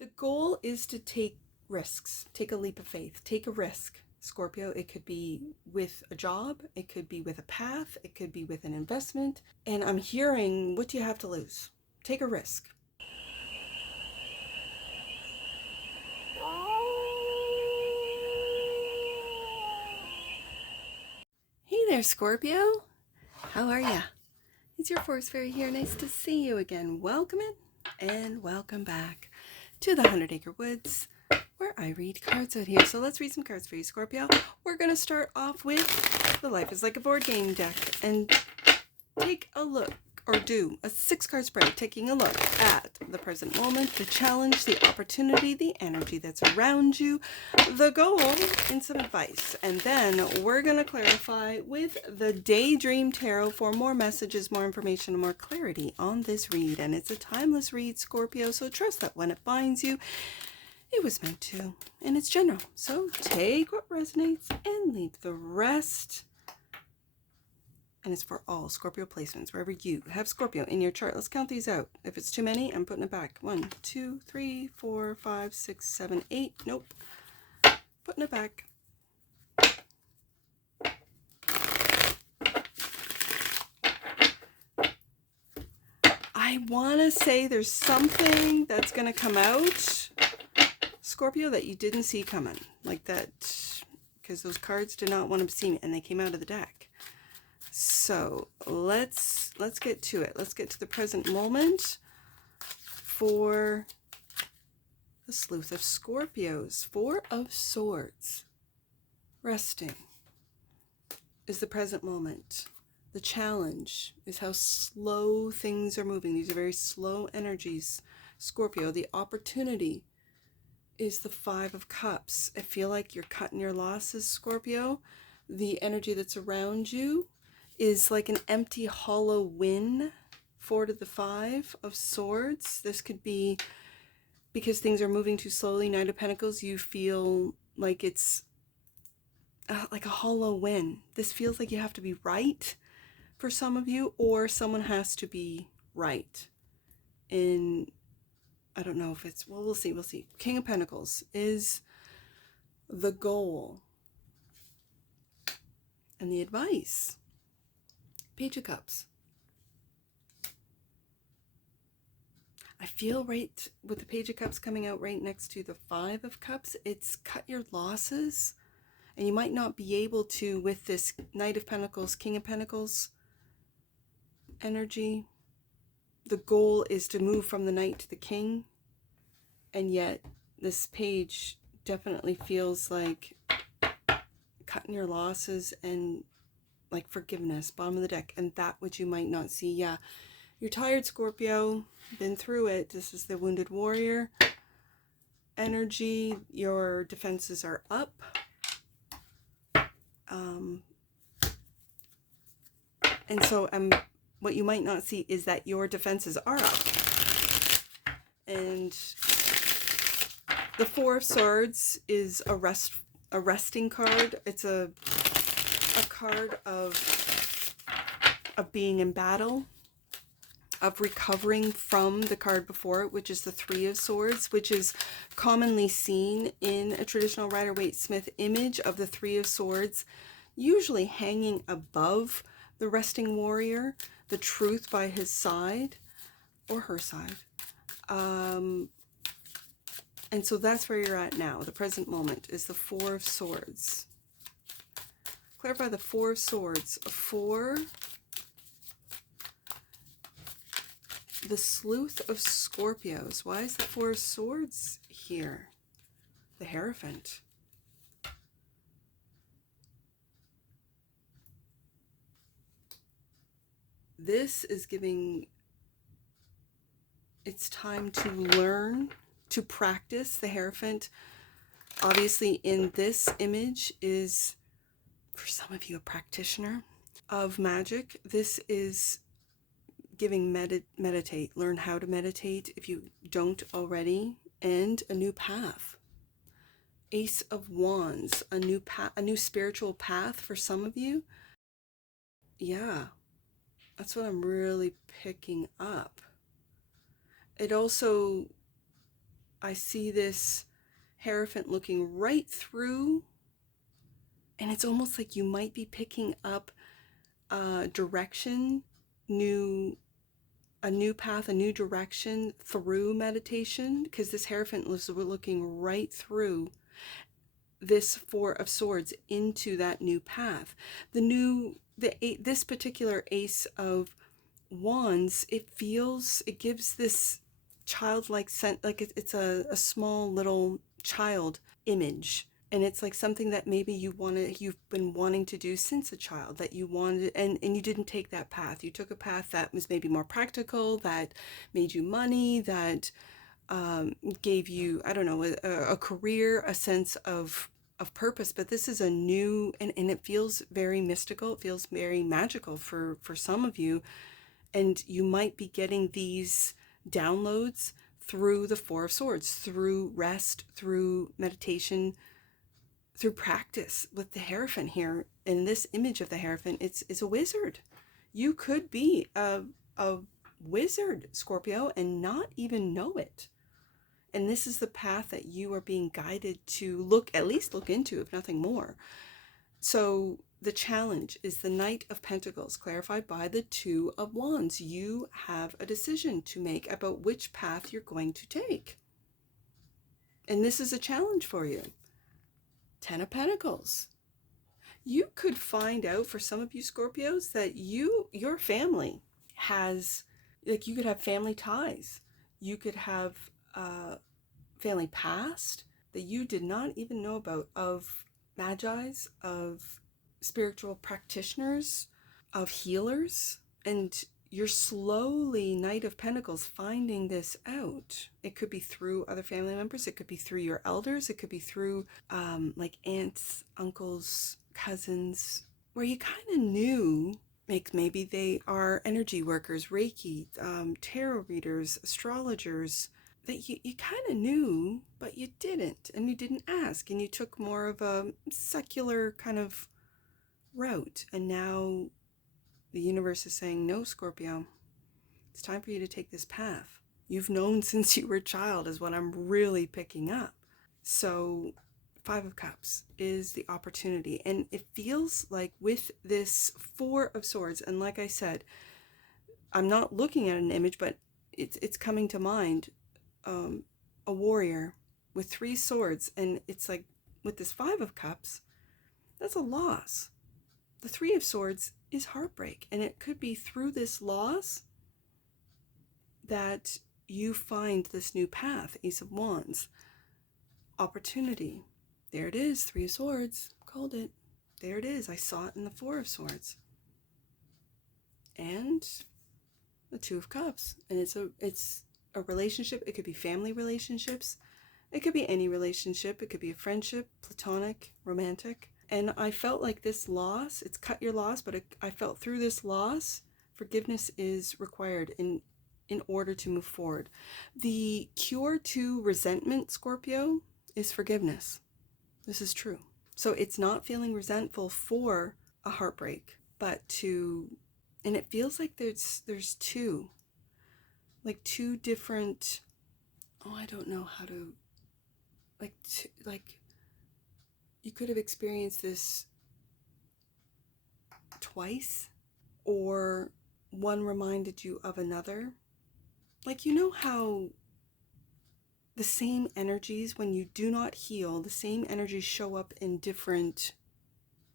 The goal is to take risks, take a leap of faith, take a risk. Scorpio, it could be with a job, it could be with a path, it could be with an investment. And I'm hearing, what do you have to lose? Take a risk. Hey there, Scorpio. How are ya? It's your Force Fairy here. Nice to see you again. Welcome in and welcome back to the 100 Acre Woods, where I read cards out here. So let's read some cards for you, Scorpio. We're going to start off with the Life is Like a Board Game deck and take a look, or do a 6-card spread, taking a look at the present moment, the challenge, the opportunity, the energy that's around you, the goal, and some advice. And then we're going to clarify with the Daydream Tarot for more messages, more information, and more clarity on this read. And it's a timeless read, Scorpio, so trust that when it finds you, it was meant to, and it's general. So take what resonates and leave the rest. And it's for all Scorpio placements, wherever you have Scorpio in your chart. Let's count these out. If it's too many, I'm putting it back. 1, 2, 3, 4, 5, 6, 7, 8. Nope. Putting it back. I want to say there's something that's going to come out, Scorpio, that you didn't see coming. Like that, because those cards did not want to see me, and they came out of the deck. So let's get to it. Let's get to the present moment for the Sleuth of Scorpios. 4 of Swords. Resting is the present moment. The challenge is how slow things are moving. These are very slow energies, Scorpio. The opportunity is the 5 of Cups. I feel like you're cutting your losses, Scorpio. The energy that's around you is like an empty, hollow win. 4 to the 5 of Swords. This could be because things are moving too slowly. Knight of Pentacles, you feel like it's like a hollow win. This feels like you have to be right for some of you, or someone has to be right. And I don't know if it's, well, we'll see. King of Pentacles is the goal. And the advice, Page of Cups. I feel right with the Page of Cups coming out right next to the 5 of Cups, it's cut your losses. And you might not be able to with this Knight of Pentacles, King of Pentacles energy. The goal is to move from the Knight to the King. And yet this page definitely feels like cutting your losses and like forgiveness, bottom of the deck. And that which you might not see. Yeah, you're tired, Scorpio. Been through it. This is the Wounded Warrior energy. Your defenses are up. And so what you might not see is that your defenses are up. And the 4 of Swords is a resting card. It's a card of being in battle, of recovering from the card before it, which is the 3 of Swords, which is commonly seen in a traditional Rider-Waite-Smith image of the 3 of Swords, usually hanging above the resting warrior, the truth by his side or her side. And so that's where you're at now. The present moment is the 4 of Swords. Clarify the 4 of Swords. For the Sleuth of Scorpios. Why is the 4 of Swords here? The Hierophant. This is giving, it's time to learn, to practice. The Hierophant, obviously in this image, is, for some of you, a practitioner of magic. This is giving meditate, learn how to meditate if you don't already, and a new path. Ace of Wands, a new spiritual path for some of you. Yeah, that's what I'm really picking up. It also I see this Hierophant looking right through, and it's almost like you might be picking up direction, a new path, a new direction through meditation, because this Hierophant was looking right through this Four of Swords into that new path. This particular Ace of Wands, it gives this childlike sense, like it's a small little child image, and it's like something that maybe you've been wanting to do since a child, that you wanted, and you didn't take that path. You took a path that was maybe more practical, that made you money, that gave you, I don't know, a career, a sense of purpose. But this is a new, and it feels very mystical, it feels very magical for some of you, and you might be getting these downloads through the Four of Swords, through rest, through meditation, through practice. With the Hierophant here, in this image of the Hierophant, it's a wizard. You could be a wizard, Scorpio, and not even know it. And this is the path that you are being guided to at least look into, if nothing more. So the challenge is the Knight of Pentacles, clarified by the Two of Wands. You have a decision to make about which path you're going to take. And this is a challenge for you. Ten of Pentacles. You could find out, for some of you Scorpios, that your family has, like, you could have family ties. You could have family past that you did not even know about, of magis, of spiritual practitioners, of healers, and you're slowly, Knight of Pentacles, finding this out. It could be through other family members, it could be through your elders, it could be through like aunts, uncles, cousins, where you kind of knew, like maybe they are energy workers, Reiki, tarot readers, astrologers, that you kind of knew, but you didn't, and you didn't ask, and you took more of a secular kind of route. And now the universe is saying, no, Scorpio, it's time for you to take this path. You've known since you were a child, is what I'm really picking up. So Five of Cups is the opportunity, and it feels like with this Four of Swords, and like I said, I'm not looking at an image, but it's coming to mind, a warrior with three swords, and it's like with this Five of Cups, that's a loss. The Three of Swords is heartbreak, and it could be through this loss that you find this new path. Ace of Wands, opportunity. There it is, Three of Swords, called it. There it is, I saw it in the Four of Swords. And the Two of Cups, and it's a relationship. It could be family relationships, it could be any relationship, it could be a friendship, platonic, romantic. And I felt like this loss, it's cut your loss, but I felt through this loss, forgiveness is required in order to move forward. The cure to resentment, Scorpio, is forgiveness. This is true. So it's not feeling resentful for a heartbreak, but and it feels like there's two different, I don't know how to, you could have experienced this twice, or one reminded you of another. Like, you know how the same energies, when you do not heal, the same energies show up in different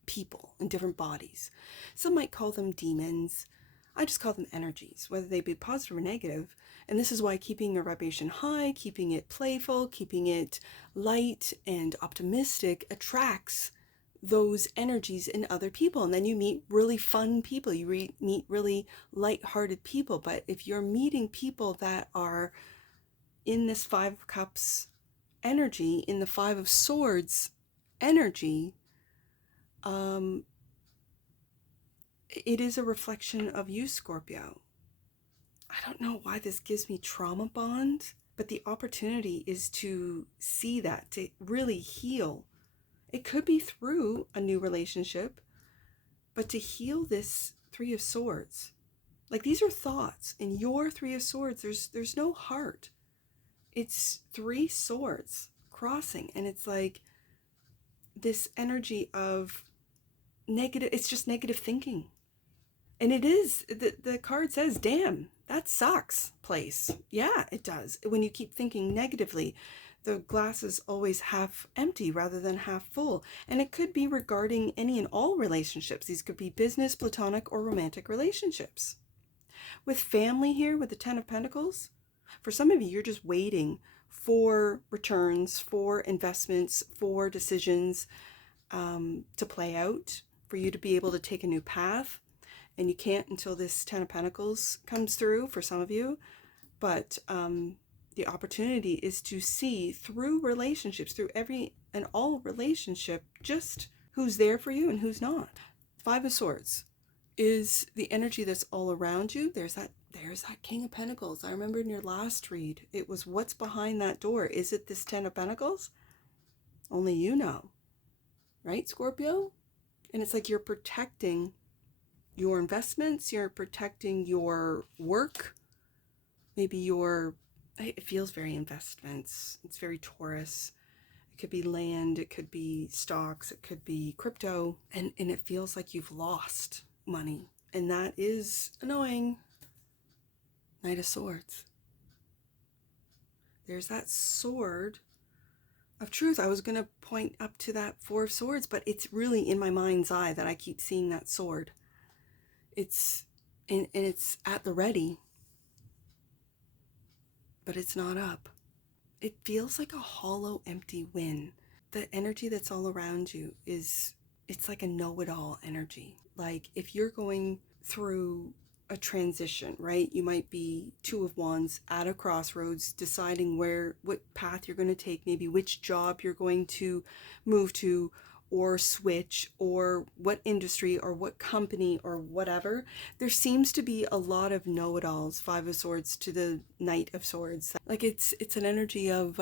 people, in different bodies. Some might call them demons. I just call them energies, whether they be positive or negative. And this is why keeping your vibration high, keeping it playful, keeping it light and optimistic attracts those energies in other people. And then you meet really fun people. You meet really light-hearted people. But if you're meeting people that are in this Five of Cups energy, in the Five of Swords energy, it is a reflection of you, Scorpio. I don't know why this gives me trauma bond, but the opportunity is to see that, to really heal. It could be through a new relationship, but to heal this Three of Swords. Like, these are thoughts. In your Three of Swords, there's no heart. it's 3 swords crossing, and it's like this energy of negative, it's just negative thinking. And it is, the card says, damn, that sucks, place. Yeah, it does. When you keep thinking negatively, the glass is always half empty rather than half full. And it could be regarding any and all relationships. These could be business, platonic, or romantic relationships. With family here, with the Ten of Pentacles, for some of you, you're just waiting for returns, for investments, for decisions to play out, for you to be able to take a new path. And you can't until this Ten of Pentacles comes through for some of you. But the opportunity is to see through relationships, through every and all relationship, just who's there for you and who's not. Five of Swords is the energy that's all around you. There's that King of Pentacles. I remember in your last read, it was what's behind that door. Is it this Ten of Pentacles? Only you know. Right, Scorpio? And it's like you're protecting your investments, you're protecting your work, maybe it feels very investments, it's very Taurus. It could be land, it could be stocks, it could be crypto, and it feels like you've lost money, and that is annoying. Knight of Swords. There's that sword of truth. I was going to point up to that Four of Swords, but it's really in my mind's eye that I keep seeing that sword. It's and it's at the ready, but it's not up. It feels like a hollow, empty win. The energy that's all around you it's like a know-it-all energy. Like if you're going through a transition, right? You might be Two of Wands at a crossroads, deciding what path you're going to take, maybe which job you're going to move to, or switch, or what industry or what company or whatever. There seems to be a lot of know-it-alls, Five of Swords to the Knight of Swords. Like it's an energy of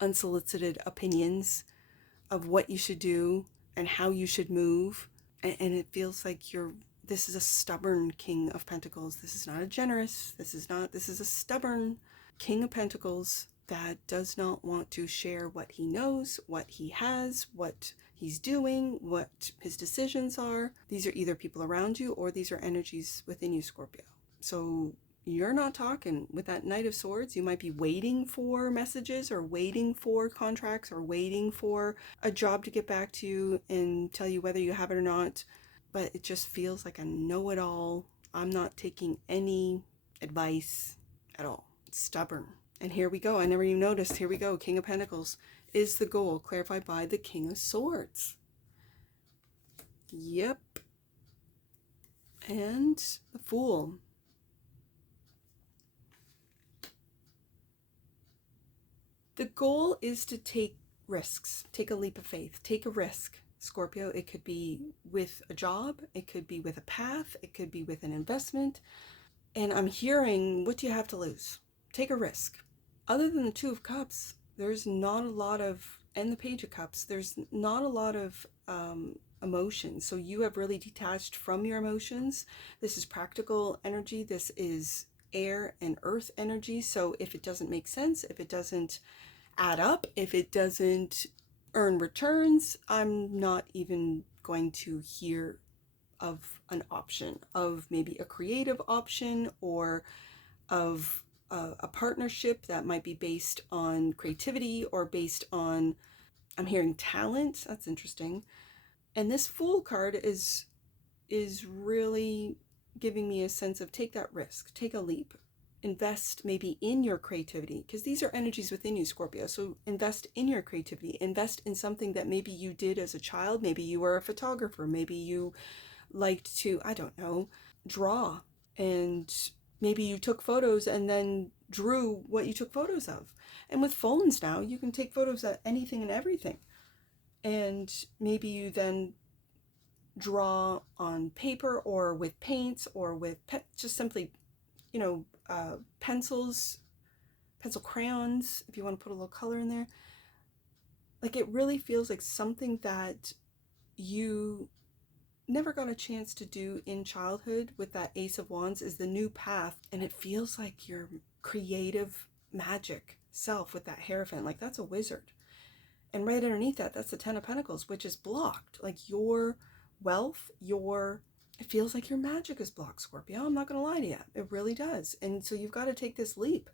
unsolicited opinions of what you should do and how you should move. And it feels like this is a stubborn King of Pentacles. This is not a generous, this is a stubborn King of Pentacles that does not want to share what he knows, what he has, what he's doing, what his decisions are. These are either people around you or these are energies within you, Scorpio. So you're not talking with that Knight of Swords. You might be waiting for messages or waiting for contracts or waiting for a job to get back to you and tell you whether you have it or not. But it just feels like a know-it-all. I'm not taking any advice at all. It's stubborn. And here we go. I never even noticed. Here we go. King of Pentacles is the goal, clarified by the King of Swords. Yep. And the Fool. The goal is to take risks. Take a leap of faith. Take a risk, Scorpio. It could be with a job. It could be with a path. It could be with an investment. And I'm hearing, what do you have to lose? Take a risk. Other than the Two of Cups, there's not a lot of, and the Page of Cups, there's not a lot of emotions. So you have really detached from your emotions. This is practical energy. This is air and earth energy. So if it doesn't make sense, if it doesn't add up, if it doesn't earn returns, I'm not even going to hear of an option, of maybe a creative option, or of a partnership that might be based on creativity or based on, I'm hearing talent. That's interesting. And this Fool card is really giving me a sense of take that risk, take a leap, invest maybe in your creativity, because these are energies within you, Scorpio. So invest in your creativity, invest in something that maybe you did as a child. Maybe you were a photographer, maybe you liked to, I don't know, draw, and maybe you took photos and then drew what you took photos of. And with phones now, you can take photos of anything and everything. And maybe you then draw on paper or with paints or with just simply, pencils, pencil crayons, if you want to put a little color in there. Like it really feels like something that you never got a chance to do in childhood with that Ace of Wands is the new path, and it feels like your creative magic self with that Hierophant. Like, that's a wizard. And right underneath that, that's the Ten of Pentacles, which is blocked. Like, your wealth, it feels like your magic is blocked, Scorpio. I'm not going to lie to you. It really does. And so you've got to take this leap,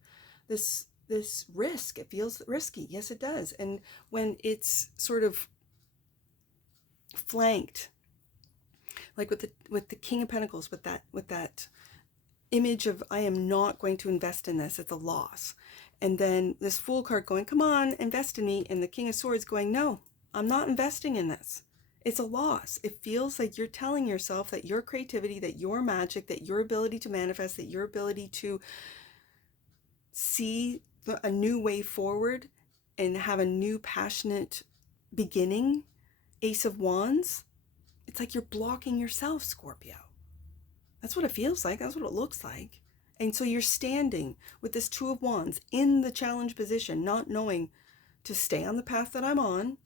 this risk. It feels risky. Yes, it does. And when it's sort of flanked, like with the King of Pentacles, with that image of, I am not going to invest in this, it's a loss. And then this Fool card going, come on, invest in me. And the King of Swords going, no, I'm not investing in this. It's a loss. It feels like you're telling yourself that your creativity, that your magic, that your ability to manifest, that your ability to see a new way forward and have a new passionate beginning, Ace of Wands, it's like you're blocking yourself, Scorpio. That's what it feels like. That's what it looks like. And so you're standing with this Two of Wands in the challenge position, not knowing to stay on the path that I'm on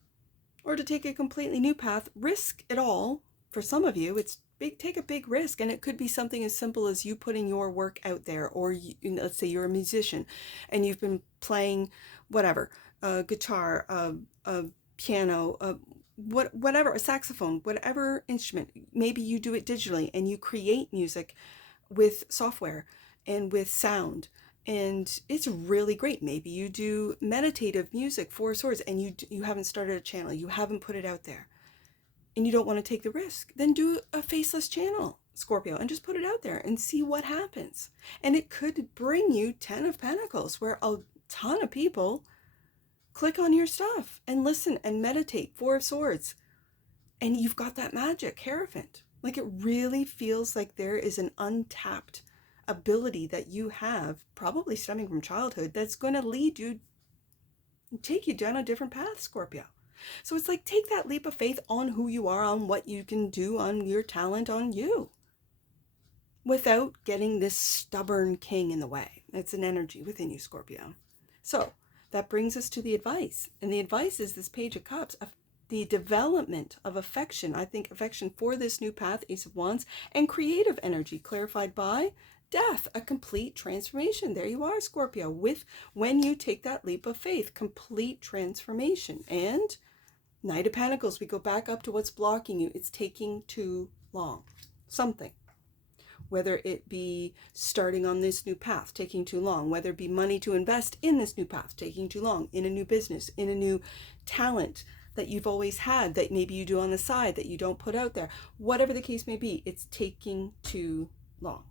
or to take a completely new path, risk it all. For some of you, it's big, take a big risk. And it could be something as simple as you putting your work out there, or let's say you're a musician and you've been playing whatever, a guitar, a piano, whatever, a saxophone, whatever instrument. Maybe you do it digitally and you create music with software and with sound, and it's really great. Maybe you do meditative music, Four of Swords, and you haven't started a channel, you haven't put it out there, and you don't want to take the risk. Then do a faceless channel, Scorpio, and just put it out there and see what happens. And it could bring you 10 of Pentacles, where a ton of people click on your stuff and listen and meditate, Four of Swords, and you've got that magic, Hierophant. Like, it really feels like there is an untapped ability that you have, probably stemming from childhood, that's going to lead you, take you down a different path, Scorpio. So it's like, take that leap of faith on who you are, on what you can do, on your talent, on you, without getting this stubborn king in the way. It's an energy within you, Scorpio. So that brings us to the advice. And the advice is this Page of Cups, the development of affection. I think affection for this new path, Ace of Wands, and creative energy clarified by death, a complete transformation. There you are, Scorpio, with when you take that leap of faith, complete transformation. And Knight of Pentacles, we go back up to what's blocking you. It's taking too long. Something. Whether it be starting on this new path, taking too long. Whether it be money to invest in this new path, taking too long. In a new business, in a new talent that you've always had, that maybe you do on the side, that you don't put out there. Whatever the case may be, it's taking too long.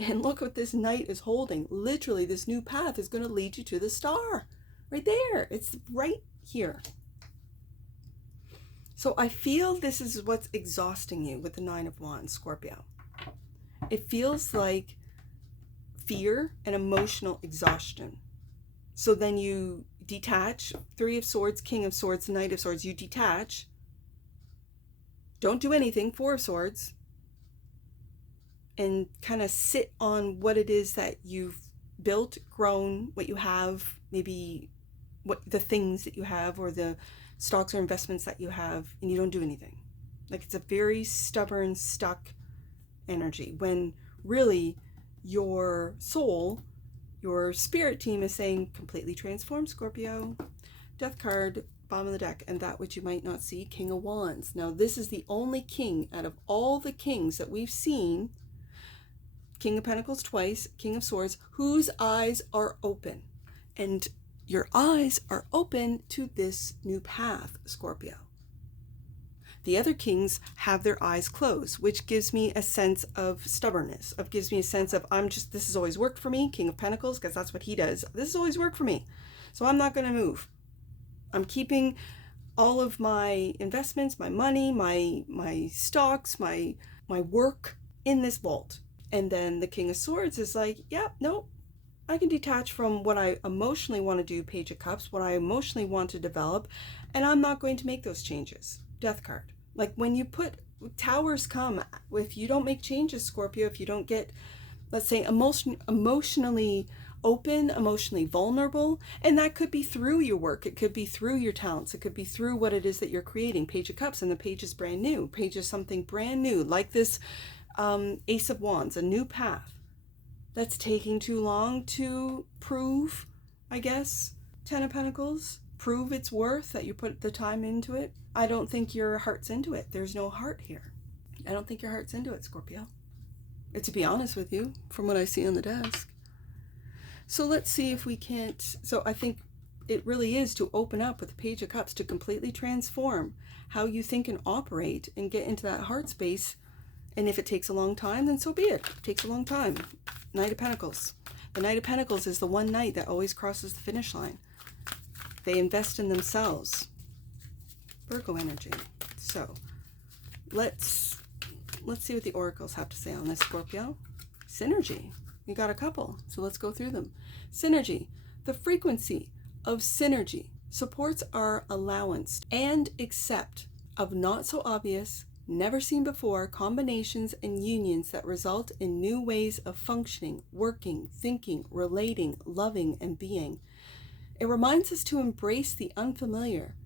And look what this Knight is holding. Literally, this new path is going to lead you to the star. Right there. It's right here. So I feel this is what's exhausting you with the Nine of Wands, Scorpio. It feels like fear and emotional exhaustion. So then you detach, Three of Swords, King of Swords, Knight of Swords, you detach. Don't do anything, Four of Swords. And kind of sit on what it is that you've built, grown, what you have, maybe what the things that you have, or the stocks or investments that you have, and you don't do anything. Like, it's a very stubborn, stuck energy, when really your soul, your spirit team is saying, completely transform, Scorpio. Death card, bottom of the deck, and that which you might not see, King of Wands. Now, this is the only king out of all the kings that we've seen, King of Pentacles twice, King of Swords, whose eyes are open. And your eyes are open to this new path, Scorpio. The other kings have their eyes closed, which gives me a sense of stubbornness, gives me a sense of, this has always worked for me, King of Pentacles, because that's what he does. This has always worked for me, so I'm not going to move. I'm keeping all of my investments, my money, my stocks, my work in this vault. And then the King of Swords is like, yeah, no, I can detach from what I emotionally want to do, Page of Cups, what I emotionally want to develop, and I'm not going to make those changes. Death card. Like, when you put, towers come, if you don't make changes, Scorpio, if you don't get, let's say, emotionally open, emotionally vulnerable, and that could be through your work, it could be through your talents, it could be through what it is that you're creating, Page of Cups, and the page is brand new. Page is something brand new, like this Ace of Wands, a new path that's taking too long to prove I guess. 10 of Pentacles, prove its worth, that you put the time into it. I don't think your heart's into it. There's no heart here. I don't think your heart's into it, Scorpio. To be honest with you, from what I see on the desk. So let's see if we can't, so I think it really is to open up with the Page of Cups, to completely transform how you think and operate and get into that heart space. And if it takes a long time, then so be it. It takes a long time. Knight of Pentacles. The Knight of Pentacles is the one knight that always crosses the finish line. They invest in themselves. Virgo energy. So let's see what the oracles have to say on this, Scorpio. Synergy. You got a couple, so let's go through them. Synergy. The frequency of synergy supports our allowance and accept of not so obvious, never seen before combinations and unions that result in new ways of functioning, working, thinking, relating, loving, and being. It reminds us to embrace the unfamiliar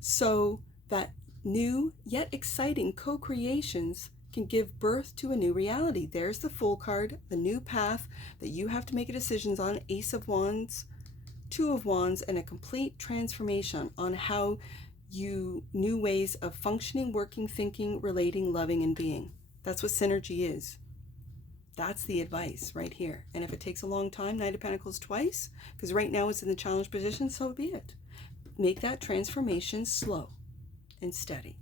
so that new yet exciting co-creations can give birth to a new reality. There's the Fool card, the new path that you have to make decisions on. Ace of Wands, Two of Wands, and a complete transformation on how new ways of functioning, working, thinking, relating, loving, and being. That's what synergy is. That's the advice right here. And if it takes a long time, Knight of Pentacles twice, because right now it's in the challenge position, so be it. Make that transformation slow and steady.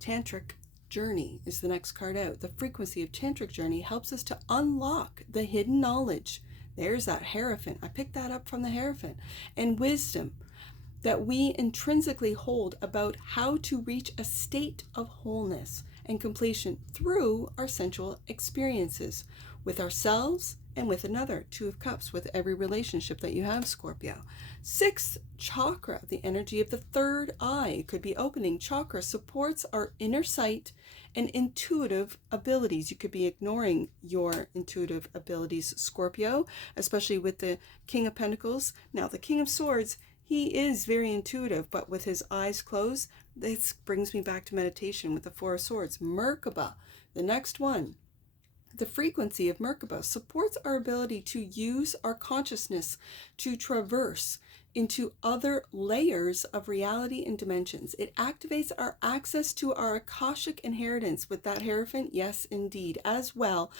Tantric Journey is the next card out. The frequency of Tantric Journey helps us to unlock the hidden knowledge. There's that Hierophant. I picked that up from the Hierophant. And wisdom that we intrinsically hold about how to reach a state of wholeness and completion through our sensual experiences with ourselves and with another. Two of Cups with every relationship that you have, Scorpio. Sixth chakra, the energy of the third eye. It could be opening. Chakra supports our inner sight and intuitive abilities. You could be ignoring your intuitive abilities, Scorpio, especially with the King of Pentacles. Now, the King of Swords, he is very intuitive, but with his eyes closed, this brings me back to meditation with the Four of Swords. Merkaba, the next one. The frequency of Merkaba supports our ability to use our consciousness to traverse into other layers of reality and dimensions. It activates our access to our Akashic inheritance with that Hierophant, yes indeed, as well,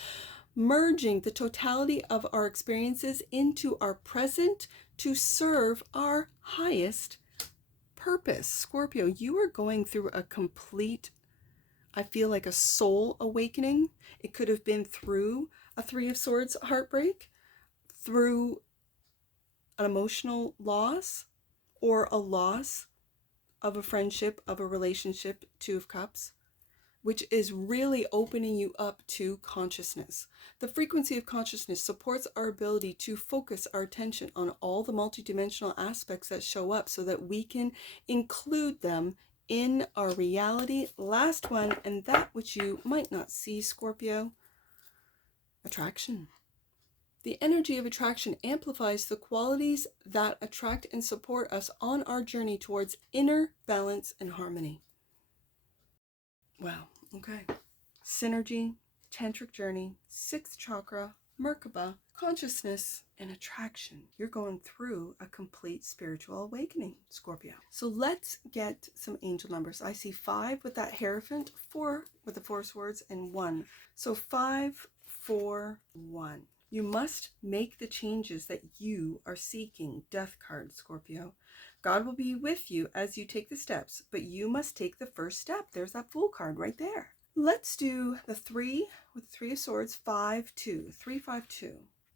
merging the totality of our experiences into our present to serve our highest purpose. Scorpio, you are going through a complete, I feel like a soul awakening. It could have been through a Three of Swords heartbreak, through an emotional loss, or a loss of a friendship, of a relationship, Two of Cups, which is really opening you up to consciousness. The frequency of consciousness supports our ability to focus our attention on all the multidimensional aspects that show up so that we can include them in our reality. Last one, and that which you might not see, Scorpio, attraction. The energy of attraction amplifies the qualities that attract and support us on our journey towards inner balance and harmony. Wow, okay. Synergy, Tantric Journey, sixth chakra, Merkaba, consciousness, and attraction. You're going through a complete spiritual awakening, Scorpio. So let's get some angel numbers. I see 5 with that Hierophant, 4 with the Four Swords, and 1. So 5, 4, 1. You must make the changes that you are seeking. Death card, Scorpio. God will be with you as you take the steps, but you must take the first step. There's that Fool card right there. Let's do the 3 with the Three of Swords, 5, 2, 3, 5, 2.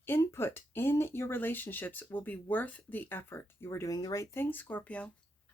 Input in your relationships will be worth the effort. You are doing the right thing, Scorpio.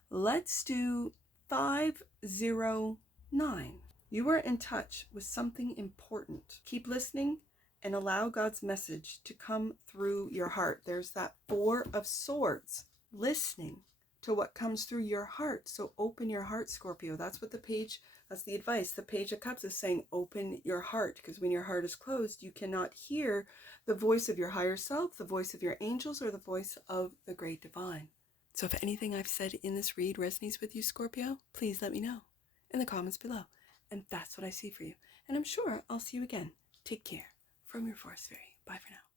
Let's do 5, 0, 9. You are in touch with something important. Keep listening and allow God's message to come through your heart. There's that Four of Swords, listening to what comes through your heart. So open your heart, Scorpio. That's what that's the advice. The Page of Cups is saying open your heart, because when your heart is closed, you cannot hear the voice of your higher self, the voice of your angels, or the voice of the great divine. So if anything I've said in this read resonates with you, Scorpio, please let me know in the comments below. And that's what I see for you. And I'm sure I'll see you again. Take care. From your Forest Fairy. Bye for now.